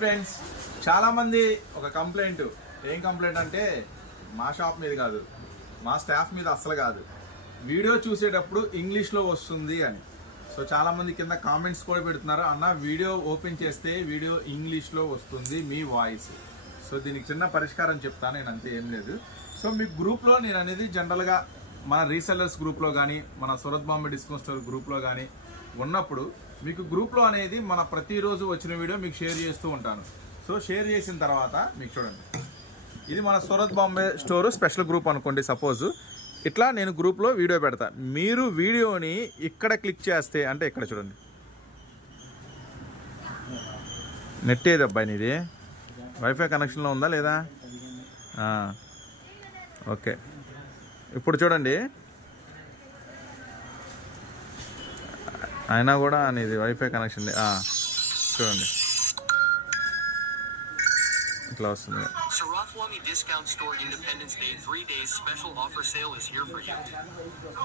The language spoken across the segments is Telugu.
ఫ్రెండ్స్ చాలామంది ఒక కంప్లైంట్ ఏం కంప్లైంట్ అంటే మా షాప్ మీద కాదు మా స్టాఫ్ మీద అస్సలు కాదు. వీడియో చూసేటప్పుడు ఇంగ్లీష్లో వస్తుంది అని. సో చాలామంది కింద కామెంట్స్ కూడా పెడుతున్నారు. అన్న వీడియో ఓపెన్ చేస్తే వీడియో ఇంగ్లీష్లో వస్తుంది మీ వాయిస్ సో దీనికి చిన్న పరిష్కారం చెప్తాను నేను అంతే ఏం లేదు. సో మీ గ్రూప్లో నేను అనేది జనరల్గా మన రీసెల్లర్స్ గ్రూప్లో కానీ మన సూరత్ బాంబే డిస్కౌంట్ స్టోర్ గ్రూప్లో కానీ ఉన్నప్పుడు మీకు గ్రూప్లో అనేది మన ప్రతిరోజు వచ్చిన వీడియో మీకు షేర్ చేస్తూ ఉంటాను. సో షేర్ చేసిన తర్వాత మీకు చూడండి. ఇది మన Surat Bombay store special group అనుకోండి సపోజ్. ఇట్లా నేను గ్రూప్లో వీడియో పెడతా. మీరు వీడియోని ఇక్కడ క్లిక్ చేస్తే అంటే ఇక్కడ చూడండి. నెట్ ఏది అబ్బాయి నీది? వైఫై కనెక్షన్లో ఉందా లేదా? ఓకే. ఇప్పుడు చూడండి. అయినా కూడా అనేది వైఫై కనెక్షన్ చూడండి. ఇట్లా వస్తుంది.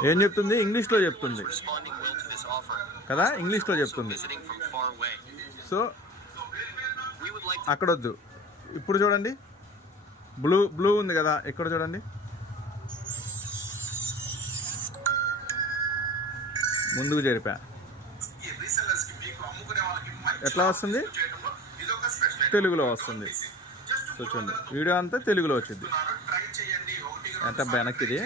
ఏం చెప్తుంది? ఇంగ్లీష్లో చెప్తుంది. కదా? ఇంగ్లీష్లో చెప్తుంది. సో అక్కడ వద్దు ఇప్పుడు చూడండి. బ్లూ బ్లూ ఉంది కదా. ఎక్కడ చూడండి? ముందుకు జరిపా ఎట్లా వస్తుంది? తెలుగులో వస్తుంది. సో చూడండి వీడియో అంతా తెలుగులో వచ్చింది. ఎంత వెనక్కి ఇది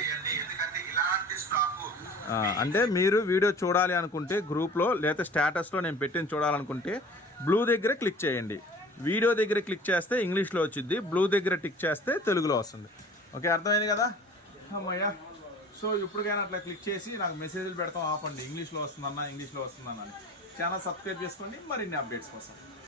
అంటే మీరు వీడియో చూడాలి అనుకుంటే గ్రూప్లో లేదా స్టేటస్లో నేను పెట్టిన చూడాలనుకుంటే బ్లూ దగ్గర క్లిక్ చేయండి. వీడియో దగ్గర క్లిక్ చేస్తే ఇంగ్లీష్లో వచ్చింది. బ్లూ దగ్గర టిక్ చేస్తే తెలుగులో వస్తుంది. ఓకే అర్థమైంది కదా? అమ్మయ్యా. సో ఇప్పటికైనా అట్లా క్లిక్ చేసి నాకు మెసేజ్లు పెడతాం ఆపండి. ఇంగ్లీష్లో వస్తుందన్నా ఇంగ్లీష్లో వస్తుందన్నా అని. ఛానల్ సబ్స్క్రైబ్ చేసుకోండి. మరిన్ని అప్డేట్స్ కోసం.